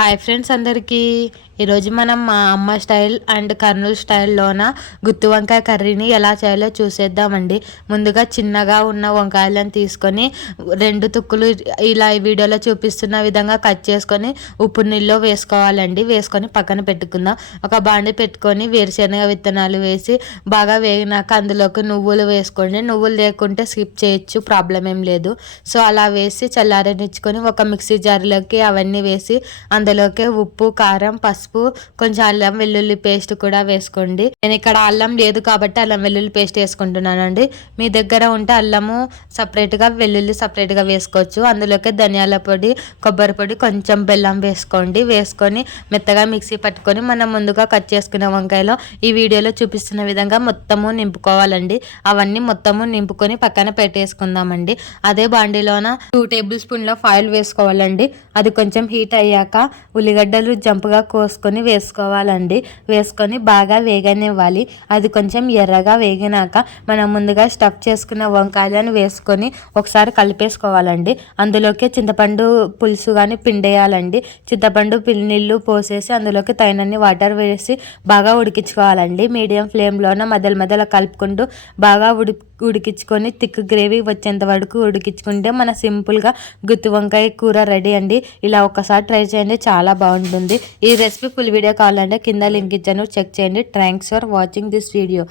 Hi friends అందరికీ ఈరోజు మనం మా అమ్మ స్టైల్ అండ్ కర్నూలు స్టైల్లోన గుత్తి వంకాయ కర్రీని ఎలా చేయాలో చూసేద్దామండి. ముందుగా చిన్నగా ఉన్న వంకాయలను తీసుకొని 2 తుక్కులు ఇలా ఈ వీడియోలో చూపిస్తున్న విధంగా కట్ చేసుకొని ఉప్పు నీళ్ళలో వేసుకోవాలండి. వేసుకొని పక్కన పెట్టుకుందాం. ఒక బాండి పెట్టుకొని వేరుశనగ విత్తనాలు వేసి బాగా వేగినాక అందులోకి నువ్వులు వేసుకోండి. నువ్వులు లేకుంటే స్కిప్ చేయొచ్చు, ప్రాబ్లం ఏం లేదు. సో అలా వేసి చల్లారనిచ్చుకొని ఒక మిక్సీ జార్లోకి అవన్నీ వేసి అందులోకి ఉప్పు, కారం, పసుపు, కొంచెం అల్లం వెల్లుల్లి పేస్ట్ కూడా వేసుకోండి. నేను ఇక్కడ అల్లం లేదు కాబట్టి అల్లం వెల్లుల్లి పేస్ట్ వేసుకుంటున్నానండి. మీ దగ్గర ఉంటే అల్లము సపరేట్గా, వెల్లుల్లి సపరేట్గా వేసుకోవచ్చు. అందులోకి ధనియాల పొడి, కొబ్బరి పొడి, కొంచెం బెల్లం వేసుకోండి. వేసుకొని మెత్తగా మిక్సీ పట్టుకొని మనం ముందుగా కట్ చేసుకున్న వంకాయలో ఈ వీడియోలో చూపిస్తున్న విధంగా మొత్తము నింపుకోవాలండి. అవన్నీ మొత్తము నింపుకొని పక్కన పెట్టేసుకుందామండి. అదే బాండీలోన 2 టేబుల్ స్పూన్ల ఆయిల్ వేసుకోవాలండి. అది కొంచెం హీట్ అయ్యాక ఉల్లిగడ్డలు జంపుగా కోసుకొని వేసుకోవాలండి. వేసుకొని బాగా వేగనివ్వాలి. అది కొంచెం ఎర్రగా వేగినాక మనం ముందుగా స్టఫ్ చేసుకున్న వంకాయలను వేసుకొని ఒకసారి కలిపేసుకోవాలండి. అందులోకి చింతపండు పులుసు కానీ పిండేయాలండి. చింతపండు నీళ్ళు పోసేసి అందులోకి తగినన్ని వాటర్ వేసి బాగా ఉడికించుకోవాలండి. మీడియం ఫ్లేమ్లోన మధ్యలో కలుపుకుంటూ బాగా ఉడికించుకొని థిక్ గ్రేవీ వచ్చేంత వరకు ఉడికించుకుంటే మన సింపుల్గా గుత్తి వంకాయ కూర రెడీ అండి. ఇలా ఒకసారి ట్రై చేయండి, చాలా బాగుంటుంది. ఈ రెసిపీ ఫుల్ వీడియో కావాలంటే కింద లింక్ ఇచ్చాను, చెక్ చేయండి. Thanks for watching this video.